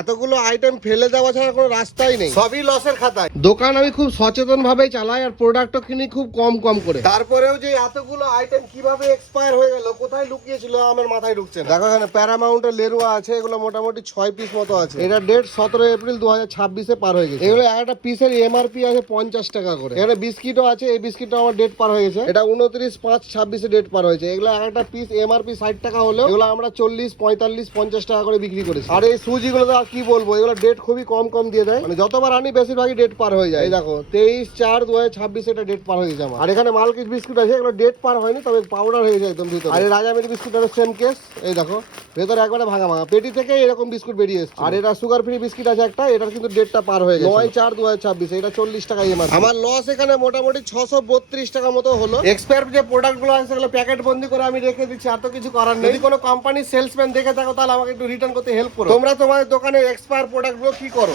এতগুলো আইটেম ফেলে দেওয়া ছাড়া কোনো রাস্তাই নেই, সবই লসের খাতায়। দোকান আমি খুব সচেতন ভাবে চালাই আর প্রোডাক্টও কিনি খুব কম করে। তারপরেও যে এতগুলো আইটেম কিভাবে এক্সপায়ার হয়ে গেল, কোথায় লুকিয়েছিল আমার মাথায় ঢুকছে না। দেখো এখানে প্যারামাউন্টের লেরুয়া আছে, এগুলো মোটামুটি 6 পিস মতো আছে। এটা ডেট 17 এপ্রিল 2026-এ পার হয়ে গেছে। এগুলো একটা পিসের এমআরপি আছে 50 টাকা করে। এখানে বিস্কিটও আছে, এই বিস্কিটটা আমার ডেট পার হয়ে গেছে, এটা 29/5/26-এ ডেট পার হয়েছে। এগুলো একটা পিস এমআরপি 60 টাকা হলেও এগুলো আমরা 40, 45, 50 টাকা করে বিক্রি করেছি। আর এই সুজিগুলো তো আর কি বলবো, এগুলো ডেট খুবই কম দিয়ে দেয়, মানে যতবার আনি বেশিরভাগই ডেট পার হয়ে যায়। এই দেখো 23/4/2026 এটা ডেট পার হয়ে গেছে আমার। আর এখানে মালকিস বিস্কুট আছে, এগুলো ডেট পার হয়নি, তবে পাউডার হয়ে যায় একদম ভিতরে। আর এই রাজামেরি বিস্কুটের সেম কেস, এই দেখো ভেতরে একবারে ভাঙা পেটি থেকে এরকম বিস্কুট বেরিয়ে এসেছে। আর এটা সুগার ফ্রি বিস্কিট আছে একটা, এটার কিন্তু ডেটটা পার হয়ে গেছে 9/4/2026, এটা 40 টাকা এমআর। আমার লস এখানে মোটামুটি 632 টাকা মতো হলো। এক্সপায়ার যে প্রোডাক্ট গুলো আছে সেগুলো প্যাকেট বন্দি করে আমি রেখে দিচ্ছি, আর তো কিছু করার নেই। যদি কোনো কোম্পানির সেলসম্যান দেখে থাকো তাহলে আমাকে একটু রিটার্ন করতে হেল্প করো। তোমরা তোমাদের দোকানের এক্সপায়ার প্রোডাক্ট গুলো কি করো?